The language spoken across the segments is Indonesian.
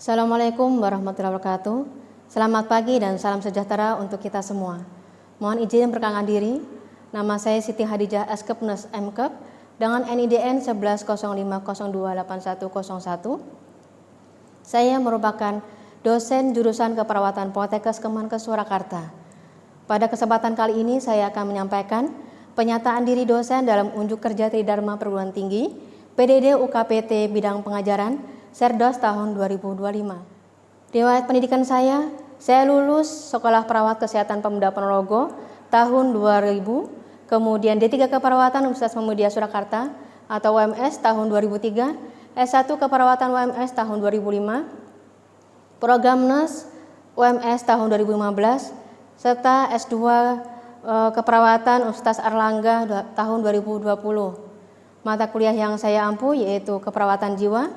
Assalamualaikum warahmatullahi wabarakatuh. Selamat pagi dan salam sejahtera untuk kita semua. Mohon izin perkenalkan diri. Nama saya Siti Hadijah Eskepnes MKep dengan NIDN 1105028101. Saya merupakan dosen jurusan Keperawatan Poltekkes Kemenkes Surakarta. Pada kesempatan kali ini saya akan menyampaikan penyataan diri dosen dalam unjuk kerja Tridharma Perguruan Tinggi PDD UKPT bidang pengajaran Serdos tahun 2025. Riwayat pendidikan saya lulus Sekolah Perawat Kesehatan Pemuda Ponorogo tahun 2000, kemudian D3 Keperawatan Universitas Muhammadiyah Surakarta atau UMS tahun 2003, S1 Keperawatan UMS tahun 2005, Program Nurse UMS tahun 2015, serta S2 Keperawatan Universitas Airlangga tahun 2020. Mata kuliah yang saya ampu yaitu Keperawatan Jiwa,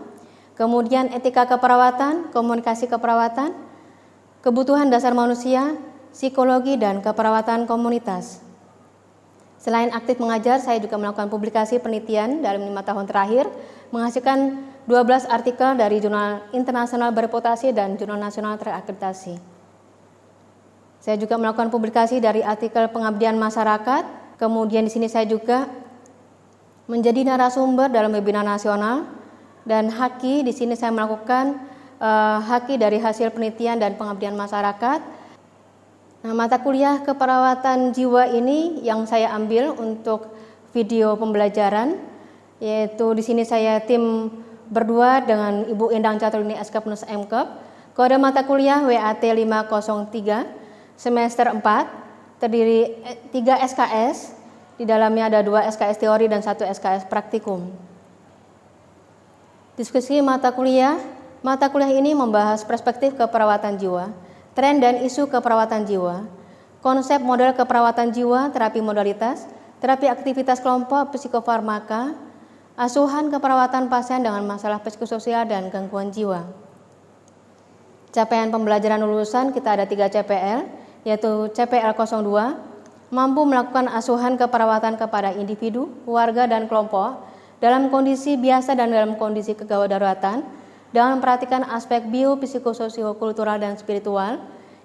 kemudian Etika Keperawatan, Komunikasi Keperawatan, Kebutuhan Dasar Manusia, Psikologi, dan Keperawatan Komunitas. Selain aktif mengajar, saya juga melakukan publikasi penelitian dalam 5 tahun terakhir, menghasilkan 12 artikel dari jurnal internasional bereputasi dan jurnal nasional terakreditasi. Saya juga melakukan publikasi dari artikel pengabdian masyarakat, kemudian di sini saya juga menjadi narasumber dalam webinar nasional, dan haki di sini saya melakukan haki dari hasil penelitian dan pengabdian masyarakat. Nah, mata kuliah keperawatan jiwa ini yang saya ambil untuk video pembelajaran, yaitu di sini saya tim berdua dengan Ibu Endang Caturni Eskepnes MKep. Kode mata kuliah WAT 503 semester 4 terdiri 3 SKS, di dalamnya ada 2 SKS teori dan 1 SKS praktikum. Diskusi mata kuliah ini membahas perspektif keperawatan jiwa, tren dan isu keperawatan jiwa, konsep model keperawatan jiwa, terapi modalitas, terapi aktivitas kelompok, psikofarmaka, asuhan keperawatan pasien dengan masalah psikososial dan gangguan jiwa. Capaian pembelajaran lulusan kita ada 3 CPL, yaitu CPL 02, mampu melakukan asuhan keperawatan kepada individu, keluarga, dan kelompok dalam kondisi biasa dan dalam kondisi kegawat daruratan, dengan memperhatikan aspek biopsikososiokultural dan spiritual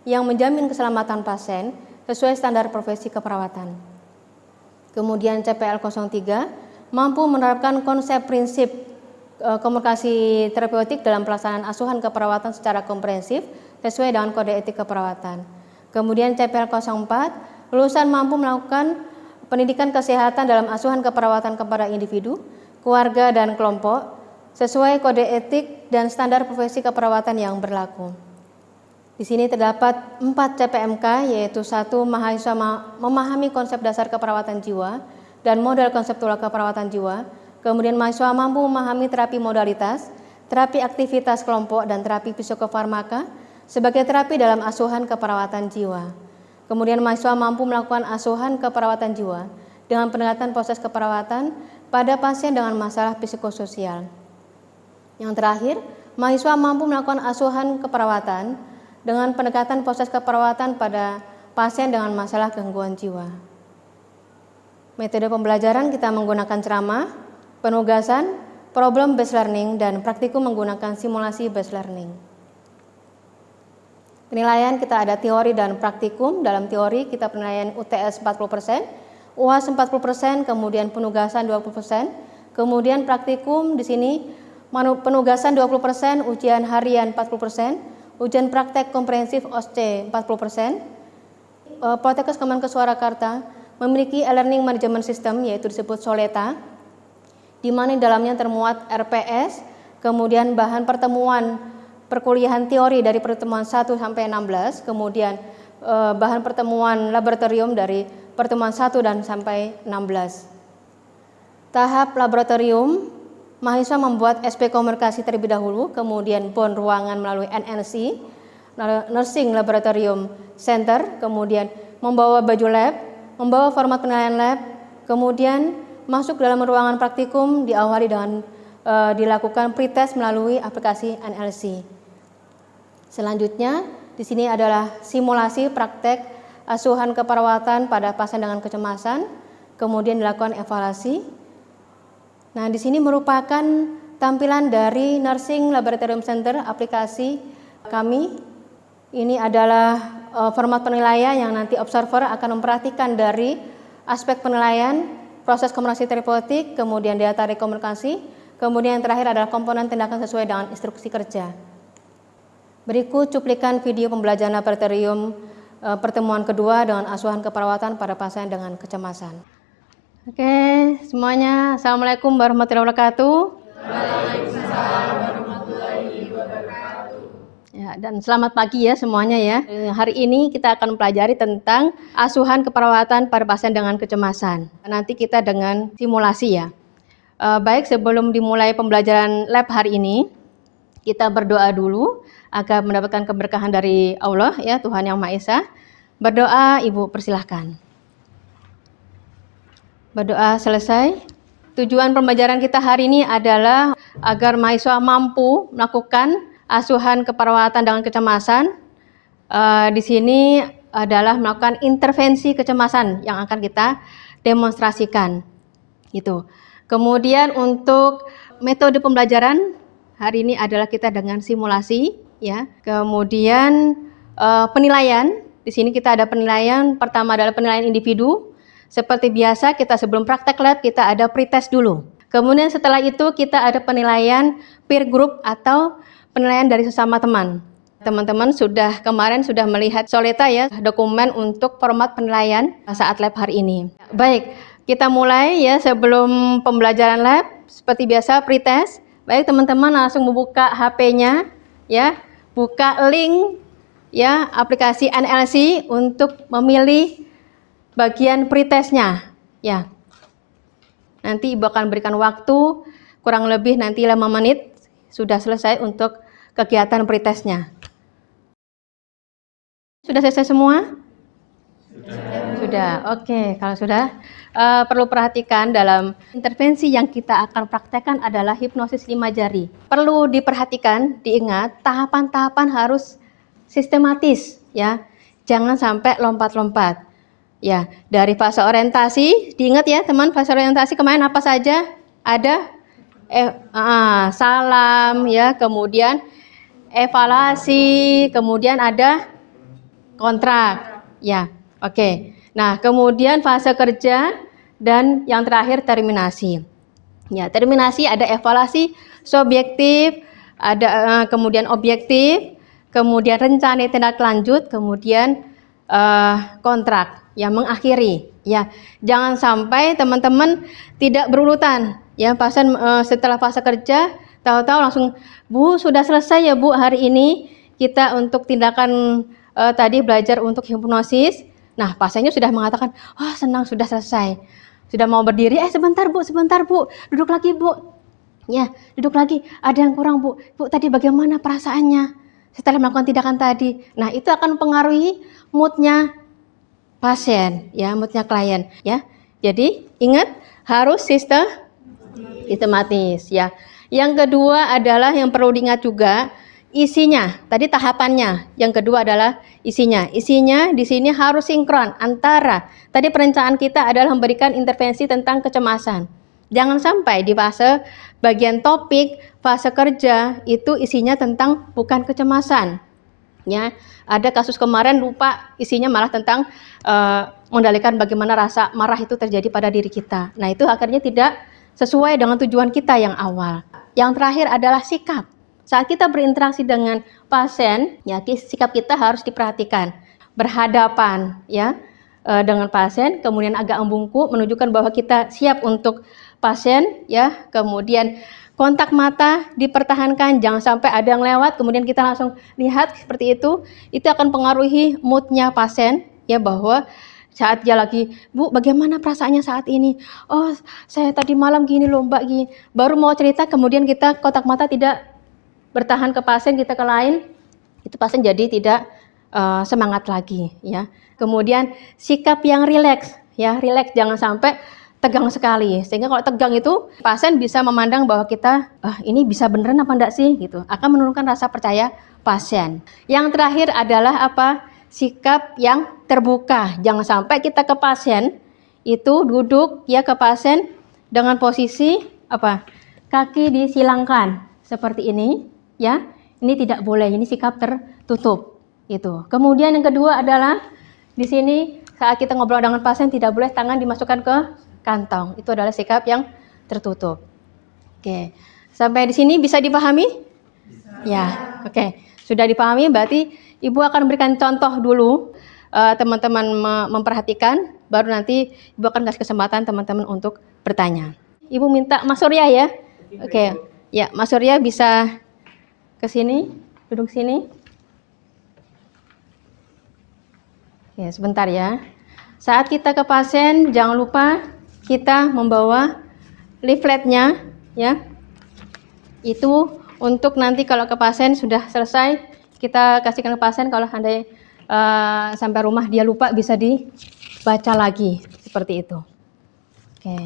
yang menjamin keselamatan pasien sesuai standar profesi keperawatan. Kemudian CPL 03 mampu menerapkan konsep prinsip komunikasi terapeutik dalam pelaksanaan asuhan keperawatan secara komprehensif sesuai dengan kode etik keperawatan. Kemudian CPL 04 lulusan mampu melakukan pendidikan kesehatan dalam asuhan keperawatan kepada individu, keluarga, dan kelompok sesuai kode etik dan standar profesi keperawatan yang berlaku. Di sini terdapat 4 CPMK, yaitu 1 mahasiswa memahami konsep dasar keperawatan jiwa dan model konseptual keperawatan jiwa. Kemudian mahasiswa mampu memahami terapi modalitas, terapi aktivitas kelompok, dan terapi psikofarmaka sebagai terapi dalam asuhan keperawatan jiwa. Kemudian mahasiswa mampu melakukan asuhan keperawatan jiwa dengan pendekatan proses keperawatan pada pasien dengan masalah psikososial. Yang terakhir, mahasiswa mampu melakukan asuhan keperawatan dengan pendekatan proses keperawatan pada pasien dengan masalah gangguan jiwa. Metode pembelajaran kita menggunakan ceramah, penugasan, problem based learning, dan praktikum menggunakan simulasi based learning. Penilaian kita ada teori dan praktikum. Dalam teori kita penilaian UTS 40%, UAS 40%, kemudian penugasan 20%, kemudian praktikum di sini penugasan 20%, ujian harian 40%, ujian praktek komprehensif OSCE 40%. Poltekkes Kemenkes Surakarta memiliki e-learning management system yaitu disebut Soleta, di mana di dalamnya termuat RPS, kemudian bahan pertemuan perkuliahan teori dari pertemuan 1 sampai 16, kemudian bahan pertemuan laboratorium dari pertemuan 1 dan sampai 16. Tahap laboratorium, mahasiswa membuat SP komunikasi terlebih dahulu, kemudian BON ruangan melalui NNC, Nursing Laboratorium Center, kemudian membawa baju lab, membawa format penilaian lab, kemudian masuk dalam ruangan praktikum diawali dengan dilakukan pretest melalui aplikasi NLC. Selanjutnya, di sini adalah simulasi praktek asuhan keperawatan pada pasien dengan kecemasan, kemudian dilakukan evaluasi. Nah, di sini merupakan tampilan dari Nursing Laboratorium Center aplikasi kami. Ini adalah format penilaian yang nanti observer akan memperhatikan dari aspek penilaian, proses komunikasi terapeutik, kemudian daya tarik komunikasi, kemudian yang terakhir adalah komponen tindakan sesuai dengan instruksi kerja. Berikut cuplikan video pembelajaran laboratorium pertemuan kedua dengan asuhan keperawatan pada pasien dengan kecemasan. Oke, semuanya, Assalamualaikum warahmatullahi wabarakatuh. Waalaikumsalam warahmatullahi wabarakatuh. Ya, dan selamat pagi ya semuanya ya. Hari ini kita akan mempelajari tentang asuhan keperawatan pada pasien dengan kecemasan. Nanti kita dengan simulasi ya. Baik, sebelum dimulai pembelajaran lab hari ini, kita berdoa dulu agar mendapatkan keberkahan dari Allah ya, Tuhan Yang Maha Esa. Berdoa, Ibu persilahkan. Berdoa selesai. Tujuan pembelajaran kita hari ini adalah agar mahasiswa mampu melakukan asuhan keperawatan dengan kecemasan. Di sini adalah melakukan intervensi kecemasan yang akan kita demonstrasikan. Gitu. Kemudian untuk metode pembelajaran hari ini adalah kita dengan simulasi, ya. Kemudian penilaian. Di sini kita ada penilaian. Pertama adalah penilaian individu. Seperti biasa kita sebelum praktek lab kita ada pretest dulu. Kemudian setelah itu kita ada penilaian peer group atau penilaian dari sesama teman. Teman-teman kemarin sudah melihat Soleta ya, dokumen untuk format penilaian saat lab hari ini. Baik, kita mulai ya sebelum pembelajaran lab. Seperti biasa pretest. Baik teman-teman langsung membuka HP-nya ya, buka link ya aplikasi NLC untuk memilih bagian pretestnya ya. Nanti Ibu akan berikan waktu kurang lebih nanti 5 menit sudah selesai untuk kegiatan pretestnya. Sudah selesai semua? Sudah. Oke, kalau sudah perlu perhatikan dalam intervensi yang kita akan praktekkan adalah hipnosis 5 jari. Perlu diperhatikan, diingat tahapan-tahapan harus sistematis ya. Jangan sampai lompat-lompat. Ya, dari fase orientasi, diingat ya teman, fase orientasi kemarin apa saja? Ada salam ya, kemudian evaluasi, kemudian ada kontrak. Ya, oke. Nah, kemudian fase kerja dan yang terakhir terminasi. Ya, terminasi ada evaluasi subjektif, ada kemudian objektif, kemudian rencana tindak lanjut, kemudian kontrak. Ya, mengakhiri ya, jangan sampai teman-teman tidak berurutan ya. Pasien setelah fase kerja tahu-tahu langsung Bu sudah selesai ya Bu hari ini kita untuk tindakan tadi belajar untuk hipnosis. Nah pasiennya sudah mengatakan oh senang sudah selesai, sudah mau berdiri sebentar Bu duduk lagi Bu ya, duduk lagi ada yang kurang Bu tadi bagaimana perasaannya setelah melakukan tindakan tadi. Nah itu akan mempengaruhi moodnya pasien ya, moodnya klien ya. Jadi ingat harus sistematis ya. Yang kedua adalah yang perlu diingat juga isinya. Tadi tahapannya. Yang kedua adalah isinya. Isinya di sini harus sinkron antara tadi perencanaan kita adalah memberikan intervensi tentang kecemasan. Jangan sampai di fase bagian topik, fase kerja itu isinya tentang bukan kecemasan. Ya, ada kasus kemarin lupa isinya malah tentang mengendalikan bagaimana rasa marah itu terjadi pada diri kita. Nah, itu akhirnya tidak sesuai dengan tujuan kita yang awal. Yang terakhir adalah sikap. Saat kita berinteraksi dengan pasien, ya sikap kita harus diperhatikan. Berhadapan ya dengan pasien, kemudian agak membungkuk menunjukkan bahwa kita siap untuk pasien ya, kemudian kontak mata dipertahankan, jangan sampai ada yang lewat, kemudian kita langsung lihat seperti itu akan pengaruhi moodnya pasien, ya bahwa saat dia lagi, Bu bagaimana perasaannya saat ini? Oh saya tadi malam gini loh Mbak gini, baru mau cerita kemudian kita kontak mata tidak bertahan ke pasien, kita ke lain, itu pasien jadi tidak semangat lagi, ya. Kemudian sikap yang rileks, ya rileks jangan sampai tegang sekali, sehingga kalau tegang itu pasien bisa memandang bahwa kita ini bisa beneran apa enggak sih gitu, akan menurunkan rasa percaya pasien. Yang terakhir adalah apa? Sikap yang terbuka, jangan sampai kita ke pasien itu duduk ya ke pasien dengan posisi apa? kaki disilangkan seperti ini, ya. Ini tidak boleh, ini sikap tertutup. Itu. Kemudian yang kedua adalah di sini saat kita ngobrol dengan pasien tidak boleh tangan dimasukkan ke kantong. Itu adalah sikap yang tertutup. Oke. Sampai di sini bisa dipahami? Ya, oke. Sudah dipahami, berarti Ibu akan berikan contoh dulu, teman-teman memperhatikan, baru nanti Ibu akan kasih kesempatan teman-teman untuk bertanya. Ibu minta Mas Surya ya. Oke. Ya, Mas Surya bisa ke sini, duduk sini. Ya, sebentar ya. Saat kita ke pasien, jangan lupa kita membawa leafletnya, ya. Itu untuk nanti kalau ke pasien sudah selesai, kita kasihkan ke pasien. Kalau andai sampai rumah dia lupa, bisa dibaca lagi seperti itu. Oke,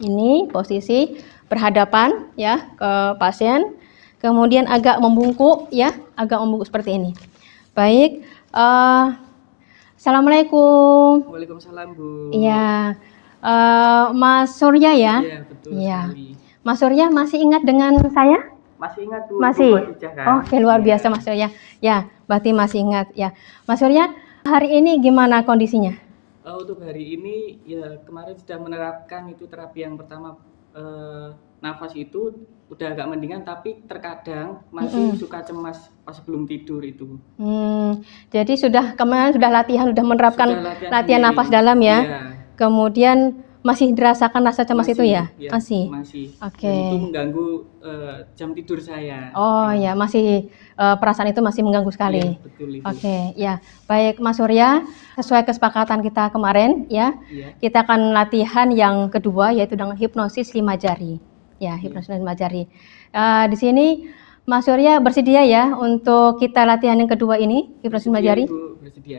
ini posisi berhadapan ya ke pasien, kemudian agak membungkuk ya, agak membungkuk seperti ini. Baik, Assalamualaikum. Waalaikumsalam, Bu. Iya, Mas Surya ya? Iya, betul sekali. Mas Surya masih ingat dengan saya? Masih ingat, Bu? Masih? Bu Khadijah, kan? Oke, luar biasa Mas Surya. Ya, berarti masih ingat ya. Mas Surya, hari ini gimana kondisinya? Untuk hari ini, ya kemarin sudah menerapkan itu terapi yang pertama, nafas itu udah agak mendingan, tapi terkadang masih suka cemas pas sebelum tidur itu. Jadi kemarin sudah menerapkan latihan nafas dalam ya? Iya. Kemudian masih dirasakan rasa cemas itu ya? Masih. Oke. Dan itu mengganggu jam tidur saya. Oh ya, masih perasaan itu masih mengganggu sekali. Iya, betul itu. Oke, ya. Baik Mas Surya, sesuai kesepakatan kita kemarin ya, kita akan latihan yang kedua yaitu dengan hipnosis 5 jari. Ya, hipnosis 5 jari. Di sini Mas Surya bersedia ya untuk kita latihan yang kedua ini, hipnosis 5 jari?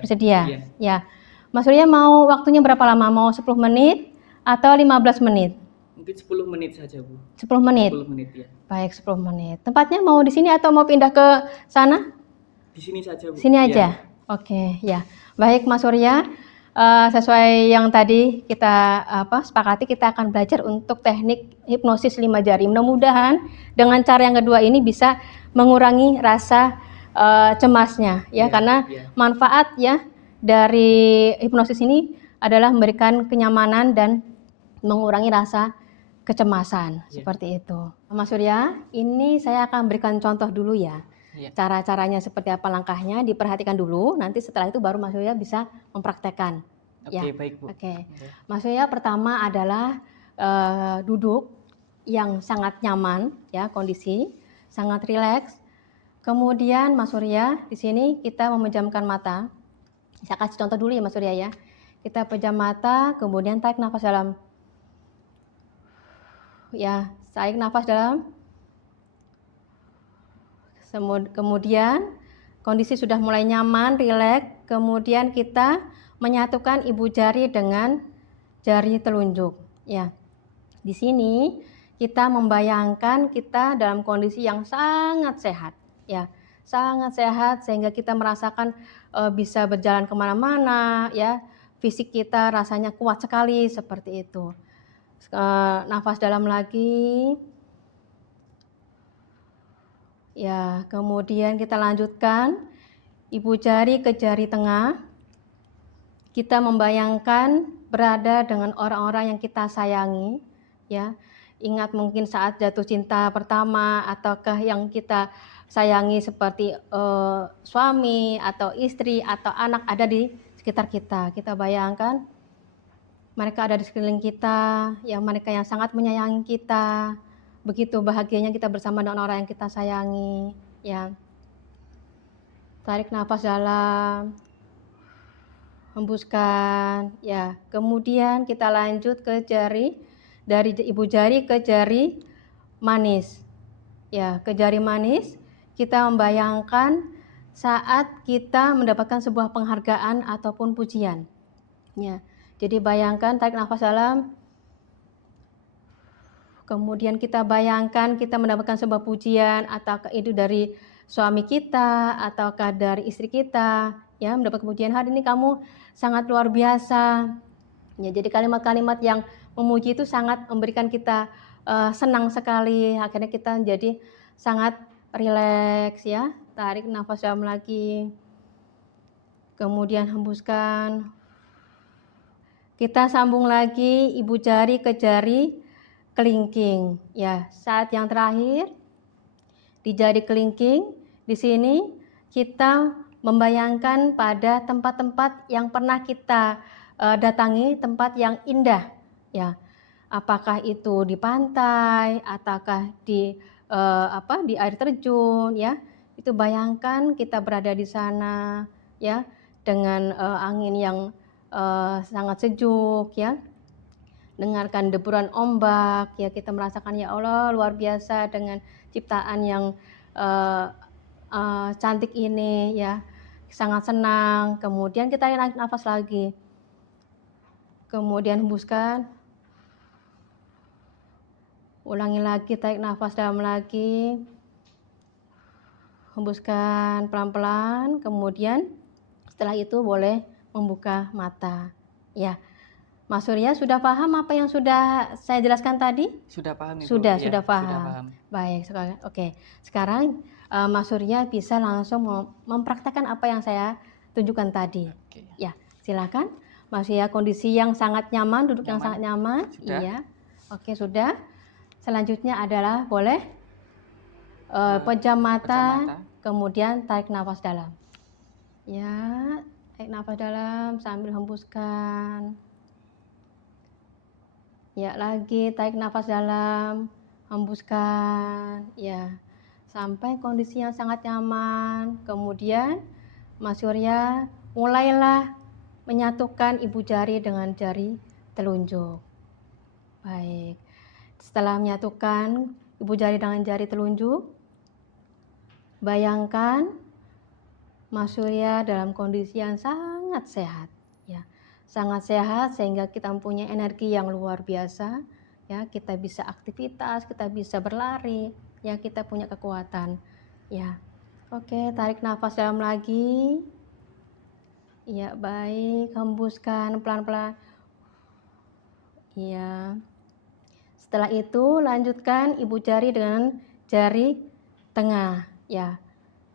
Bersedia. Ya. Mas Surya mau waktunya berapa lama? Mau 10 menit atau 15 menit? Mungkin 10 menit saja, Bu. 10 menit? 10 menit ya. Baik, 10 menit. Tempatnya mau di sini atau mau pindah ke sana? Di sini saja, Bu. Sini aja? Ya. Oke, ya. Baik Mas Surya, sesuai yang tadi kita sepakati, kita akan belajar untuk teknik hipnosis 5 jari. Mudah-mudahan dengan cara yang kedua ini bisa mengurangi rasa cemasnya ya, karena manfaat ya dari hipnosis ini adalah memberikan kenyamanan dan mengurangi rasa kecemasan seperti itu. Mas Surya, ini saya akan berikan contoh dulu ya. Cara-caranya seperti apa, langkahnya diperhatikan dulu, nanti setelah itu baru Mas Surya bisa mempraktekkan. Oke, baik, Bu. Oke. Mas Surya, pertama adalah duduk yang sangat nyaman ya, kondisi sangat rileks. Kemudian Mas Surya, di sini kita memejamkan mata. Saya kasih contoh dulu ya Mas Surya ya. Kita pejam mata, kemudian tarik nafas dalam. Ya, tarik nafas dalam. Kemudian kondisi sudah mulai nyaman, rileks. Kemudian kita menyatukan ibu jari dengan jari telunjuk. Ya, di sini kita membayangkan kita dalam kondisi yang sangat sehat. Ya, sangat sehat sehingga kita merasakan bisa berjalan kemana-mana. Ya, fisik kita rasanya kuat sekali seperti itu. Nafas dalam lagi. Ya, kemudian kita lanjutkan ibu jari ke jari tengah. Kita membayangkan berada dengan orang-orang yang kita sayangi, ya. Ingat mungkin saat jatuh cinta pertama ataukah yang kita sayangi seperti suami atau istri atau anak ada di sekitar kita. Kita bayangkan mereka ada di sekeliling kita, ya, mereka yang sangat menyayangi kita. Begitu bahagianya kita bersama dengan orang yang kita sayangi, ya. Tarik nafas dalam, hembuskan, ya. Kemudian kita lanjut ke jari, dari ibu jari ke jari manis, ya, ke jari manis. Kita membayangkan saat kita mendapatkan sebuah penghargaan ataupun pujian, ya. Jadi bayangkan, tarik nafas dalam. Kemudian kita bayangkan kita mendapatkan sebuah pujian, ataukah itu dari suami kita, ataukah dari istri kita, ya, mendapat pujian, hari ini kamu sangat luar biasa. Ya, jadi kalimat-kalimat yang memuji itu sangat memberikan kita senang sekali. Akhirnya kita jadi sangat rileks ya. Tarik nafas dalam lagi. Kemudian hembuskan. Kita sambung lagi ibu jari ke jari kelingking. Ya, saat yang terakhir di jari kelingking, di sini kita membayangkan pada tempat-tempat yang pernah kita datangi, tempat yang indah. Ya, apakah itu di pantai, ataukah di di air terjun, ya. Itu bayangkan kita berada di sana, ya, dengan angin yang sangat sejuk, ya. Dengarkan deburan ombak, ya, kita merasakan ya Allah luar biasa dengan ciptaan yang cantik ini, ya. Sangat senang. Kemudian kita tarik nafas lagi. Kemudian hembuskan. Ulangi lagi, tarik nafas dalam lagi. Hembuskan pelan-pelan. Kemudian setelah itu boleh membuka mata. Ya. Mas Surya sudah paham apa yang sudah saya jelaskan tadi? Sudah paham Ibu? Sudah Ya, paham. sudah paham. Baik, oke. Sekarang Mas Surya bisa langsung mempraktekkan apa yang saya tunjukkan tadi. Oke. Ya, silakan. Mas Surya kondisi yang sangat nyaman, duduk yang sangat nyaman. Sudah. Iya. Oke, sudah. Selanjutnya adalah boleh pejam mata, kemudian tarik nafas dalam. Ya, tarik nafas dalam sambil hembuskan. Ya, lagi tarik nafas dalam, hembuskan. Ya, sampai kondisi yang sangat nyaman. Kemudian Mas Surya mulailah menyatukan ibu jari dengan jari telunjuk. Baik. Setelah menyatukan ibu jari dengan jari telunjuk, bayangkan Mas Surya dalam kondisi yang sangat sehat, ya. Sangat sehat sehingga kita mempunyai energi yang luar biasa, ya. Kita bisa aktivitas, kita bisa berlari, ya, kita punya kekuatan, ya. Oke, tarik nafas dalam lagi. Ya, baik, hembuskan pelan-pelan. Ya. Setelah itu lanjutkan ibu jari dengan jari tengah, ya.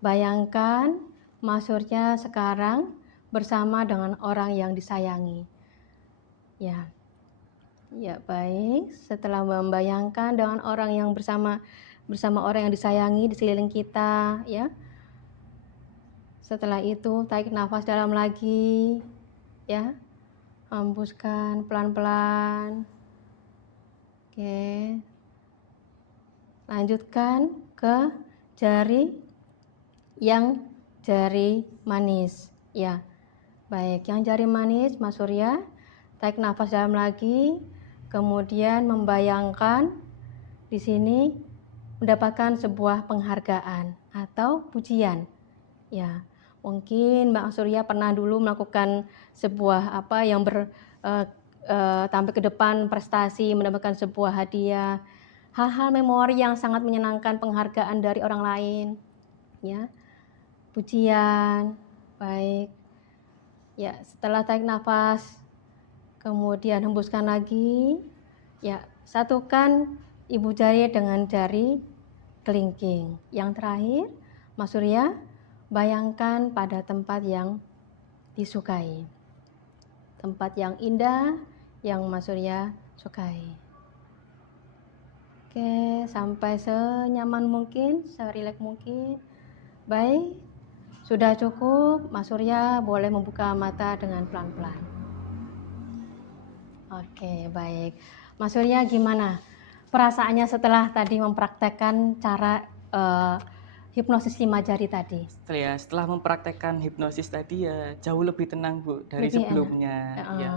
Bayangkan Mas Surya sekarang bersama dengan orang yang disayangi. Ya. Ya, baik. Setelah membayangkan dengan orang yang bersama orang yang disayangi di sekeliling kita, ya. Setelah itu tarik nafas dalam lagi, ya. Hembuskan pelan-pelan. Oke. Lanjutkan ke jari yang jari manis, ya. Baik, yang jari manis Mas Surya, tarik nafas dalam lagi, kemudian membayangkan di sini mendapatkan sebuah penghargaan atau pujian, ya. Mungkin Mbak Surya pernah dulu melakukan sebuah yang tampil ke depan prestasi, mendapatkan sebuah hadiah, hal-hal memori yang sangat menyenangkan, penghargaan dari orang lain, ya. Pujian, baik. Ya, setelah tarik nafas, kemudian hembuskan lagi. Ya, satukan ibu jari dengan jari kelingking. Yang terakhir, Mas Surya, bayangkan pada tempat yang disukai. Tempat yang indah yang Mas Surya sukai. Oke, sampai senyaman mungkin, serileks mungkin. Baik. Sudah cukup, Mas Surya boleh membuka mata dengan pelan-pelan. Oke, baik. Mas Surya gimana perasaannya setelah tadi mempraktekkan cara hipnosis 5 jari tadi? Setelah mempraktekkan hipnosis tadi ya jauh lebih tenang Bu dari Lebih sebelumnya. enak. Ya.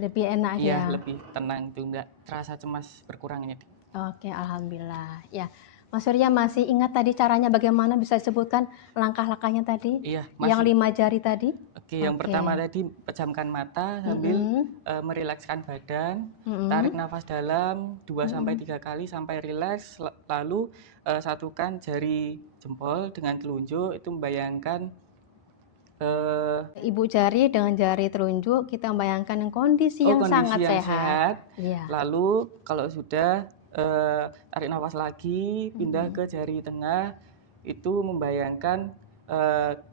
Lebih enak ya. Iya, lebih tenang itu, enggak terasa cemas berkurangnya. Oke, alhamdulillah. Ya, Mas Surya masih ingat tadi caranya bagaimana, bisa disebutkan langkah-langkahnya tadi? Iya, Yang masih. 5 jari tadi? Oke, yang pertama tadi pejamkan mata sambil merilekskan badan, tarik nafas dalam 2-3 kali sampai rileks, lalu satukan jari jempol dengan telunjuk, itu membayangkan Ibu jari dengan jari telunjuk kita membayangkan yang kondisi yang kondisi sangat yang sehat. sehat. Iya. Lalu kalau sudah tarik nafas lagi, pindah ke jari tengah, itu membayangkan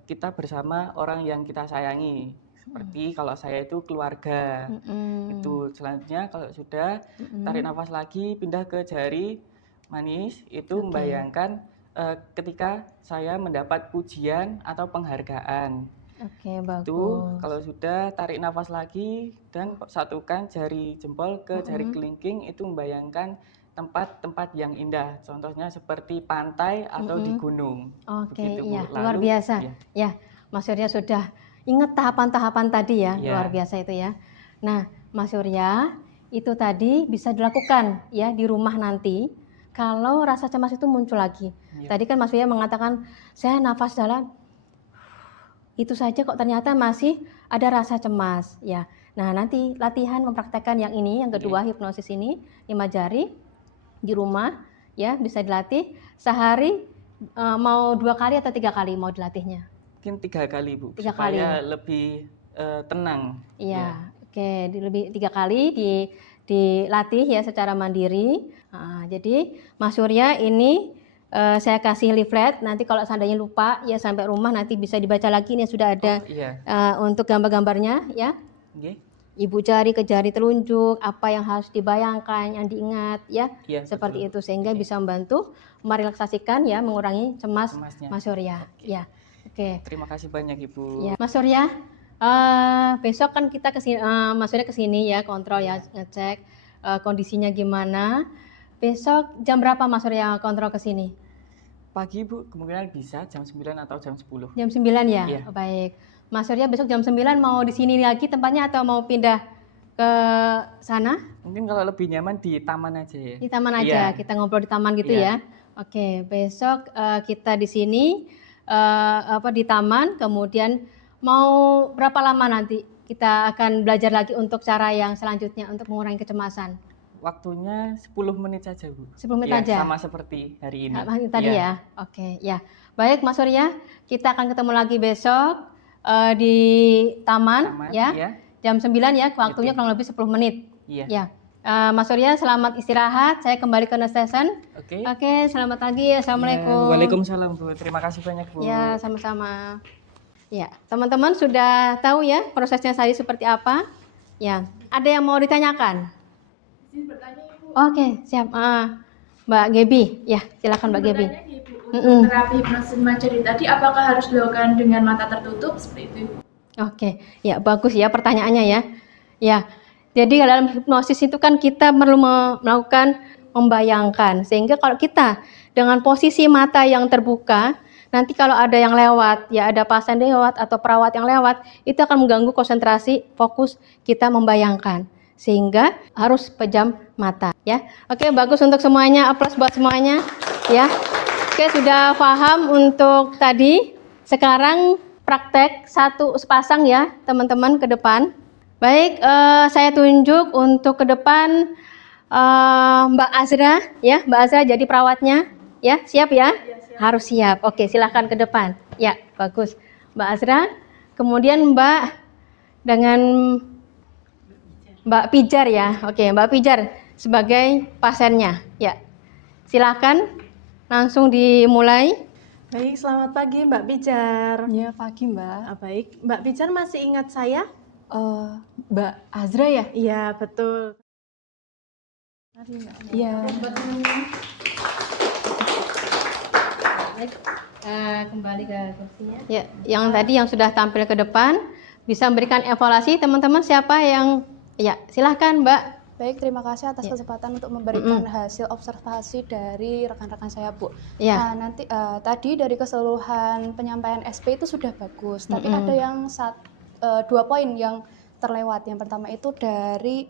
kita bersama orang yang kita sayangi. Seperti kalau saya itu keluarga. Itu selanjutnya kalau sudah tarik nafas lagi, pindah ke jari manis, itu membayangkan ketika saya mendapat pujian atau penghargaan. Oke, Itu bagus. kalau sudah tarik nafas lagi dan satukan jari jempol ke jari kelingking, itu membayangkan tempat-tempat yang indah. Contohnya seperti pantai atau di gunung. Oke, Begitu, Bu. iya, Lalu, luar biasa. ya, Ya, Mas Surya sudah ingat tahapan-tahapan tadi ya, Iya. luar biasa itu ya. Nah, Mas Surya, itu tadi bisa dilakukan ya di rumah nanti kalau rasa cemas itu muncul lagi. Iya. Tadi kan Mas Surya mengatakan, saya nafas dalam, itu saja kok ternyata masih ada rasa cemas ya. Nah, nanti latihan mempraktekkan yang ini, yang kedua hipnosis ini, 5 jari di rumah ya, bisa dilatih sehari. Mau 2 kali atau 3 kali mau dilatihnya? Mungkin 3 kali, Bu. 3 supaya kali. lebih tenang. Iya, oke, lebih 3 kali dilatih ya secara mandiri. Jadi Mas Surya ini saya kasih leaflet, nanti kalau seandainya lupa ya sampai rumah nanti bisa dibaca lagi, ini sudah ada untuk gambar-gambarnya ya. Ibu jari ke jari telunjuk, apa yang harus dibayangkan, yang diingat ya, seperti itu sehingga bisa membantu merelaksasikan ya, mengurangi cemasnya Mas Surya. Ya, oke. Terima kasih banyak, Ibu. Ya, Mas Surya, besok kan kita kesini, Mas Surya kesini ya, kontrol ya, ngecek kondisinya gimana. Besok jam berapa Mas Surya kontrol kesini? Pagi, Bu, kemungkinan bisa jam 9 atau jam 10. Jam 9 ya? Iya. Baik. Mas Surya besok jam 9 mau di sini lagi tempatnya atau mau pindah ke sana? Mungkin kalau lebih nyaman di taman aja ya. Di taman aja, kita ngobrol di taman gitu ya. Oke, besok kita di sini di taman, kemudian mau berapa lama nanti kita akan belajar lagi untuk cara yang selanjutnya untuk mengurangi kecemasan? Waktunya 10 menit saja, Bu. 10 menit aja? Sama seperti hari ini. Tadi ya? Oke, ya. Baik Mas Surya, kita akan ketemu lagi besok di taman ya. Jam 9 ya, waktunya kurang lebih 10 menit. Ya. Mas Surya, selamat istirahat. Saya kembali ke station. Oke, selamat pagi. Assalamualaikum. Waalaikumsalam, Bu. Terima kasih banyak, Bu. Ya, sama-sama. Ya, teman-teman sudah tahu ya prosesnya tadi seperti apa? Ya, ada yang mau ditanyakan? Izin bertanya, Ibu. Oke, siap. Mbak Gebi, ya silakan Mbak Gebi. Untuk terapi hipnosis materi tadi, apakah harus dilakukan dengan mata tertutup seperti itu? Oke, ya bagus ya pertanyaannya ya. Ya, jadi dalam hipnosis itu kan kita perlu melakukan membayangkan, sehingga kalau kita dengan posisi mata yang terbuka, nanti kalau ada yang lewat, ya ada pasien lewat atau perawat yang lewat, itu akan mengganggu konsentrasi fokus kita membayangkan, sehingga harus pejam mata ya. Oke, bagus untuk semuanya, aplaus buat semuanya ya. Oke, sudah paham untuk tadi. Sekarang praktek satu sepasang ya teman-teman ke depan. Baik, saya tunjuk untuk ke depan Mbak Azra ya, Mbak Azra jadi perawatnya ya, siap ya? Harus siap. Oke, silahkan ke depan. Ya, bagus. Mbak Azra, kemudian Mbak dengan Mbak Pijar ya. Oke, Mbak Pijar sebagai pasiennya. Ya, silahkan langsung dimulai. Baik, selamat pagi Mbak Pijar. Ya, pagi Mbak. Baik, Mbak Pijar masih ingat saya? Mbak Azra ya? Iya, betul. Iya. Kembali ke kursinya. Ya, yang tadi yang sudah tampil ke depan bisa memberikan evaluasi teman-teman siapa yang ya, silahkan Mbak. Baik, terima kasih atas kesempatan untuk memberikan hasil observasi dari rekan-rekan saya, Bu. Ya. Nanti tadi dari keseluruhan penyampaian SP itu sudah bagus, tapi ada yang 2 poin yang terlewat. Yang pertama itu dari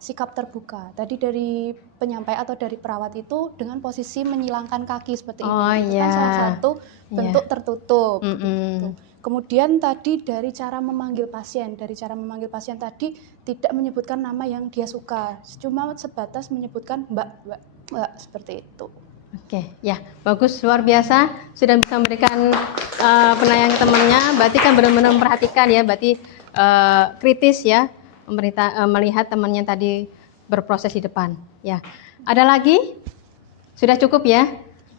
sikap terbuka. Tadi dari penyampai atau dari perawat itu dengan posisi menyilangkan kaki seperti ini. Itu kan salah satu bentuk tertutup. Gitu. Kemudian tadi dari cara memanggil pasien, tadi tidak menyebutkan nama yang dia suka, cuma sebatas menyebutkan mbak seperti itu. Oke, ya bagus, luar biasa sudah bisa memberikan penilaian ke temannya. Berarti kan benar-benar memperhatikan ya, berarti kritis ya, melihat temannya tadi berproses di depan. Ya, ada lagi? Sudah cukup ya?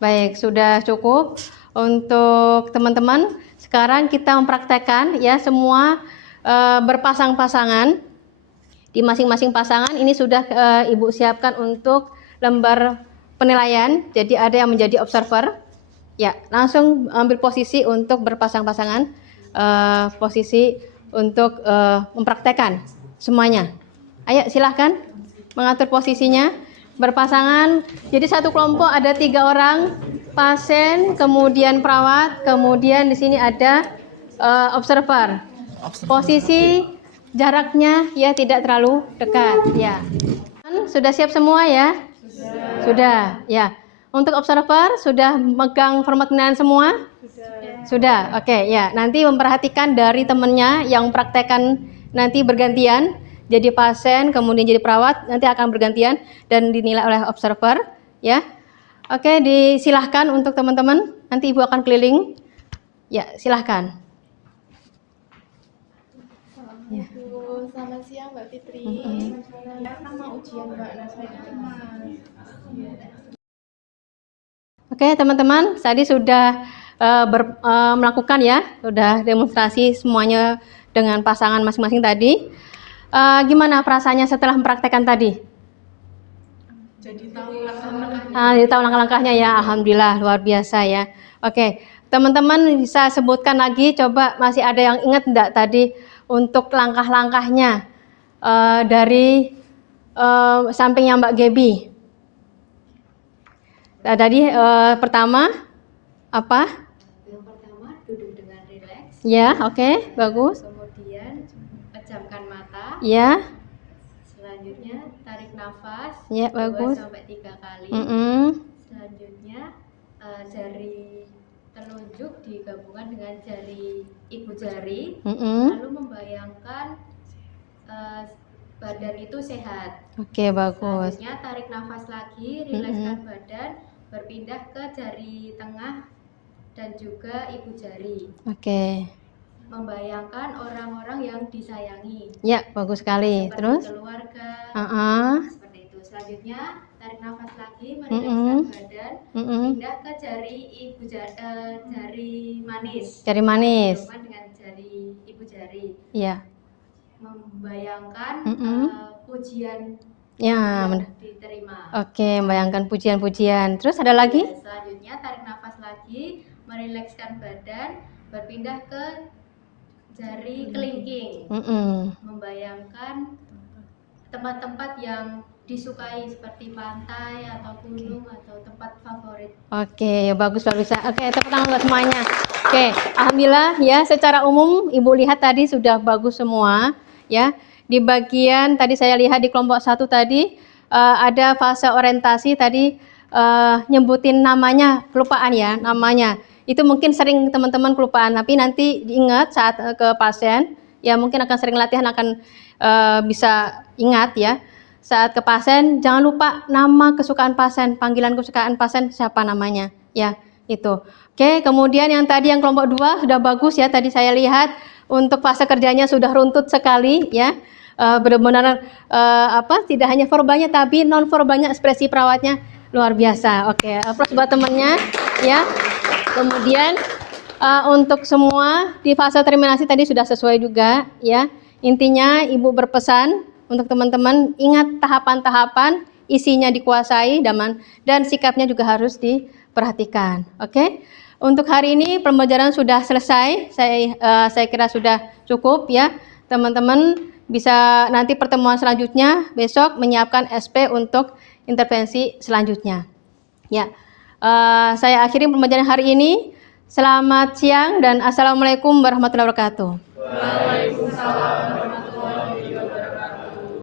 Baik, sudah cukup untuk teman-teman. Sekarang kita mempraktekkan ya semua berpasang-pasangan. Di masing-masing pasangan ini sudah Ibu siapkan untuk lembar penilaian. Jadi ada yang menjadi observer. Ya, langsung ambil posisi untuk berpasang-pasangan, posisi untuk mempraktekkan semuanya. Ayo silahkan mengatur posisinya. Berpasangan, jadi satu kelompok ada 3 orang, pasien, kemudian perawat, kemudian di sini ada observer. Posisi jaraknya ya tidak terlalu dekat ya. Sudah siap semua ya? Sudah ya. Untuk observer sudah megang format penilaian semua? Sudah. Oke ya. Nanti memperhatikan dari temannya yang praktekkan nanti bergantian. Jadi pasien, kemudian jadi perawat, nanti akan bergantian dan dinilai oleh observer, ya. Oke, disilahkan untuk teman-teman. Nanti Ibu akan keliling. Ya, silahkan. Selamat siang Mbak Fitri. Nama ujian Mbak Oke, teman-teman, tadi sudah melakukan ya, sudah demonstrasi semuanya dengan pasangan masing-masing tadi. Gimana perasaannya setelah mempraktekkan tadi? Jadi tahu langkah-langkahnya ya, alhamdulillah luar biasa ya. Oke, teman-teman bisa sebutkan lagi, coba masih ada yang ingat enggak tadi untuk langkah-langkahnya dari sampingnya Mbak Gebi. Nah, tadi pertama apa? Yang pertama duduk dengan rileks. Ya, oke, bagus. Kemudian pejamkan mata. Ya. Selanjutnya tarik nafas. Ya, bagus. 2-3 kali. Selanjutnya jari telunjuk digabungkan dengan jari ibu jari. Lalu membayangkan badan itu sehat. Oke, bagus. Selanjutnya tarik nafas lagi, rilekskan badan, berpindah ke jari tengah dan juga ibu jari. Oke. Membayangkan orang-orang yang disayangi. Ya, bagus sekali. Seperti Terus? keluarga. Seperti itu. Selanjutnya tarik nafas lagi, merilekskan badan, pindah ke jari jari manis. Jari manis. Dengan jari ibu jari. Iya. Membayangkan pujian ya, yang diterima. Oke, membayangkan pujian-pujian. Terus ada lagi? Selanjutnya tarik nafas lagi, merilekskan badan, berpindah ke jari kelingking. Membayangkan tempat-tempat yang disukai seperti pantai atau gunung atau tempat favorit. Oke, bagus. Oke, tepuk tangan buat semuanya. Oke, alhamdulillah ya, secara umum Ibu lihat tadi sudah bagus semua ya. Di bagian tadi saya lihat di kelompok 1 tadi ada fase orientasi tadi nyebutin namanya, kelupaan ya namanya. Itu mungkin sering teman-teman kelupaan, tapi nanti diingat saat ke pasien, ya mungkin akan sering latihan akan bisa ingat ya. Saat ke pasien jangan lupa nama kesukaan pasien, panggilan kesukaan pasien siapa namanya ya, itu. Oke, kemudian yang tadi yang kelompok 2 sudah bagus ya, tadi saya lihat untuk fase kerjanya sudah runtut sekali ya. Benar-benar tidak hanya verbalnya tapi non verbalnya, ekspresi perawatnya luar biasa. Oke, applause buat temannya ya. Kemudian untuk semua di fase terminasi tadi sudah sesuai juga ya. Intinya Ibu berpesan untuk teman-teman ingat tahapan-tahapan, isinya dikuasai dan sikapnya juga harus diperhatikan. Oke. Untuk hari ini pembelajaran sudah selesai. Saya kira sudah cukup ya. Teman-teman bisa nanti pertemuan selanjutnya besok menyiapkan SP untuk intervensi selanjutnya. Ya. Saya akhiri pembelajaran hari ini. Selamat siang dan assalamualaikum warahmatullahi wabarakatuh. Waalaikumsalam.